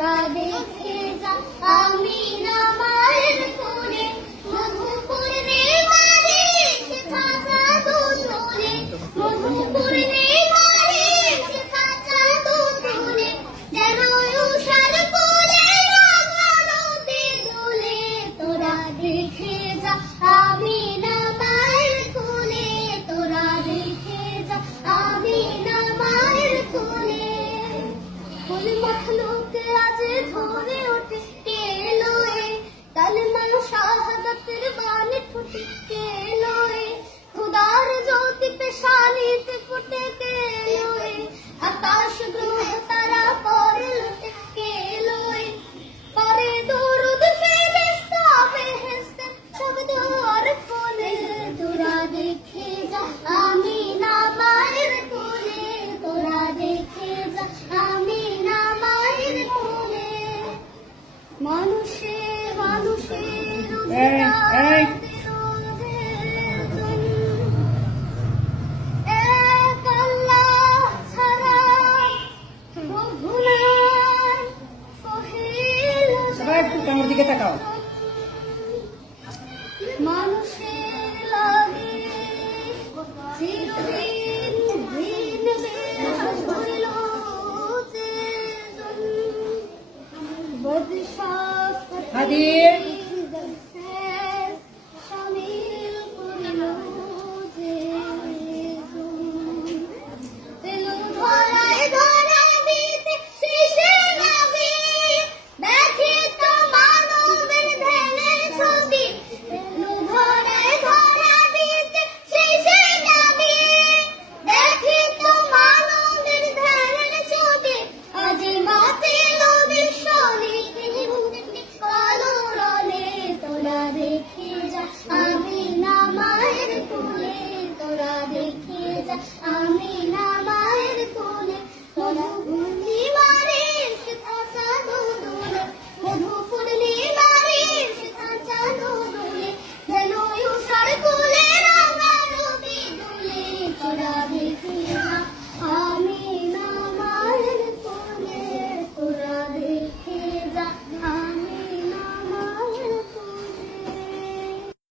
তোরা দেখে যা আমি না মায়ের কোলে মধুপুরে মারে খাতা দুধরে মধুপুরে মারে খাতা দুধরে যেন উষার কোলে রাঙানোতে দোলে তোরা দেখে যা আমি না মায়ের কোলে তোরা দেখে যা আমি না মায়ের কোলে ফুল মখলুকে আজ ধরে ওঠে কেলোয়ে কালেমা শাহাদাতের বাণী ফুটে কেলোয়ে খুদার জ্যোতি পেশানিতে ফুটে কেলোয়ে আকাশ গ্রহ তারা পরে লুটে কেলোয়ে পরে দরুদ ফেরেশতা বেহেশতে সব দুয়ার খোলে তোরা দেখে যা আমি না মায়ের কোলে তোরা দেখে যা আমি না মায়ের কোলে মানুষে মানুষের এক আল্লাহ ছাড়া প্রভু নাই সোহেল সবাই একটু আমার দিকে তাকাও। মানুষের লাগে চিরদিন দিন বেশ হইল যে বদিশা হাদির